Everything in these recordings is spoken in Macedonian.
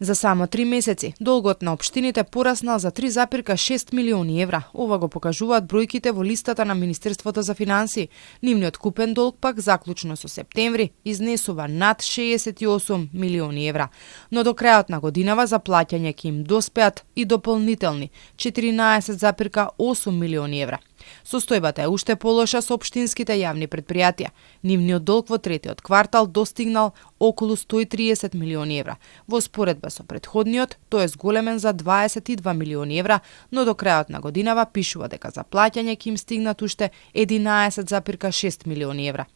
За само 3 месеци долгот на општините пораснал за 3,6 милиони евра. Ова го покажуваат бројките во листата на Министерството за финансии. Нивниот купен долг пак заклучно со септември изнесува над 68 милиони евра. Но до крајот на годинава за плаќање ќе им доспеат и дополнителни 14,8 милиони евра. Состојбата е уште полоша со општинските јавни предпријатија. Нивниот долг во третиот квартал достигнал околу 130 милиони евра. Во споредба со претходниот, тој е зголемен за 22 милиони евра, но до крајот на годинава пишува дека за плаќање ќе им стигнат уште 11,6 милиони евра.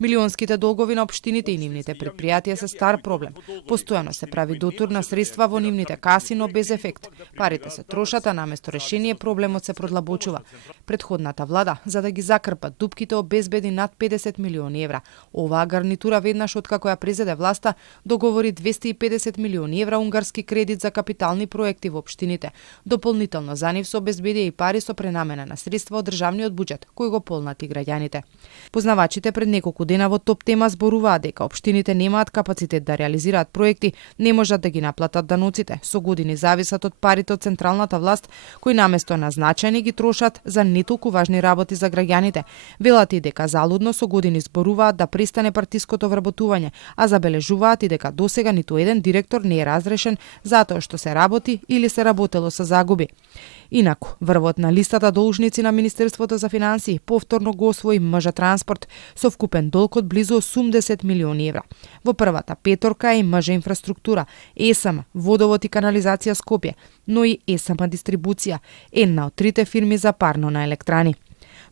Милионските долгови на општините и нивните предпријатија се стар проблем. Постојано се прави дотур на средства во нивните каси, но без ефект. Парите се трошат, а наместо решение проблемот се продлабочува. Предходната влада, за да ги закрпат дупките, обезбеди над 50 милиони евра. Оваа гарнитура веднаш откако ја презеде власта, договори 250 милиони евра унгарски кредит за капитални проекти во општините. Дополнително за нив се обезбедија и пари со пренамена на средства од државниот буџет, кои го полнати граѓаните. Познавачите пред неколку дена во Топ тема зборуваат дека општините немаат капацитет да реализираат проекти, не можат да ги наплатат даноците, со години зависат од парите од централната власт, кои наместо назначени ги трошат за не толку важни работи за граѓаните. Велат и дека залудно со години зборуваат да престане партиското вработување, а забележуваат и дека досега ниту еден директор не е разрешен затоа што се работи или се работело со загуби. Инаку, врвот на листата должници на Министерството за финансии повторно го освои МЖ Транспорт со вкупен долг од близу 80 милиони евра. Во првата петорка е МЖ Инфраструктура, ЕСМ, Водовод и канализација Скопје, но и ЕСМ Дистрибуција, една од трите фирми за парно на електрани.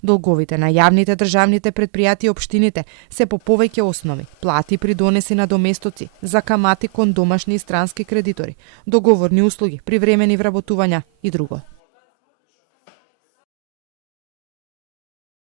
Долговите на јавните државните предпријатија и општините се по повеќе основи: плати при донеси на доместоци, за камати кон домашни и странски кредитори, договорни услуги, привремени вработувања и друго.